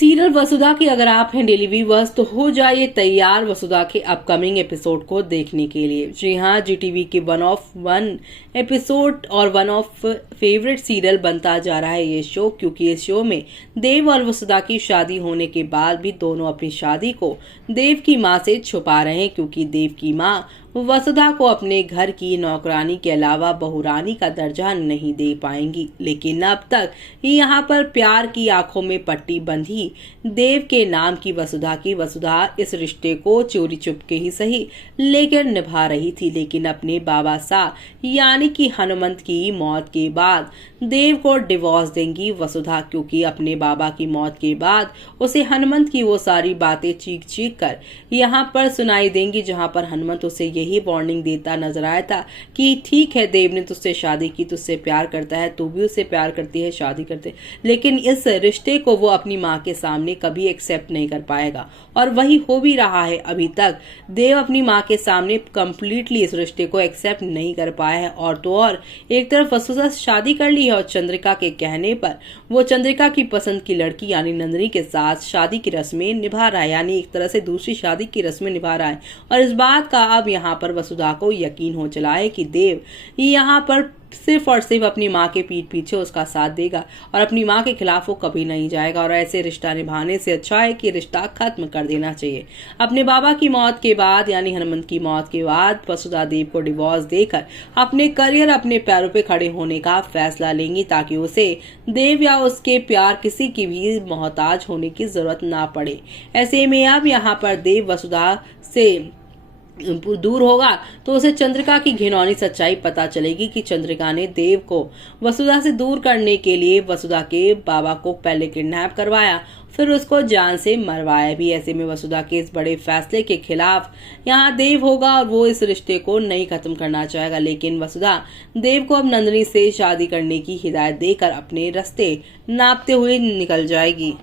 Serial वसुधा की अगर आप हैं डेली व्यूअर्स तो हो जाइए तैयार वसुधा के अपकमिंग एपिसोड को देखने के लिए। जी हाँ, जीटीवी के वन ऑफ वन एपिसोड और वन ऑफ फेवरेट सीरियल बनता जा रहा है ये शो, क्योंकि इस शो में देव और वसुधा की शादी होने के बाद भी दोनों अपनी शादी को देव की मां से छुपा रहे हैं, क्योंकि देव की मां वसुधा को अपने घर की नौकरानी के अलावा बहुरानी का दर्जा नहीं दे पाएंगी। लेकिन अब तक यहाँ पर प्यार की आंखों में पट्टी बंधी देव के नाम की वसुधा इस रिश्ते को चोरी चुपके ही सही लेकर निभा रही थी। लेकिन अपने बाबा साहब यानी कि हनुमंत की मौत के बाद देव को डिवोर्स देंगी वसुधा, क्योंकि अपने बाबा की मौत के बाद उसे हनुमंत की वो सारी बातें चीख चीख कर यहाँ पर सुनाई देंगी, जहाँ पर हनुमंत उसे यही वार्निंग देता नजर आया था कि ठीक है, देव ने तुझसे शादी की, तुझसे प्यार करता है, तू भी उससे प्यार करती है, शादी करते, लेकिन इस रिश्ते को वो अपनी माँ के सामने कभी एक्सेप्ट नहीं कर पाएगा। और वही हो भी रहा है। अभी तक देव अपनी माँ के सामने कंप्लीटली इस रिश्ते को एक्सेप्ट नहीं कर पाया है। और तो और एक तरफ वसुधा शादी कर ली है और चंद्रिका के कहने पर वो चंद्रिका की पसंद की लड़की यानी नंदिनी के साथ शादी की रस्में निभा रहा है, यानी एक तरह से दूसरी शादी की रस्में निभा रहा है। और इस बात का अब यहाँ पर वसुधा को यकीन हो चला है कि देव यहाँ पर सिर्फ और सिर्फ अपनी माँ के पीठ पीछे उसका साथ देगा और अपनी माँ के खिलाफ वो कभी नहीं जाएगा। और ऐसे रिश्ता निभाने से अच्छा है कि रिश्ता खत्म कर देना चाहिए। अपने बाबा की मौत के बाद यानी हनुमंत की मौत के बाद वसुधा देव को डिवोर्स देकर अपने करियर अपने पैरों पे खड़े होने का फैसला लेंगी, ताकि उसे देव या उसके प्यार किसी की भी मोहताज होने की जरूरत ना पड़े। ऐसे में अब यहाँ पर देव वसुधा से दूर होगा तो उसे चंद्रिका की घिनौनी सच्चाई पता चलेगी कि चंद्रिका ने देव को वसुधा से दूर करने के लिए वसुधा के बाबा को पहले किडनैप करवाया, फिर उसको जान से मरवाया भी। ऐसे में वसुधा के इस बड़े फैसले के खिलाफ यहाँ देव होगा और वो इस रिश्ते को नहीं खत्म करना चाहेगा। लेकिन वसुधा देव को अब नंदिनी से शादी करने की हिदायत देकर अपने रास्ते नापते हुए निकल जाएगी।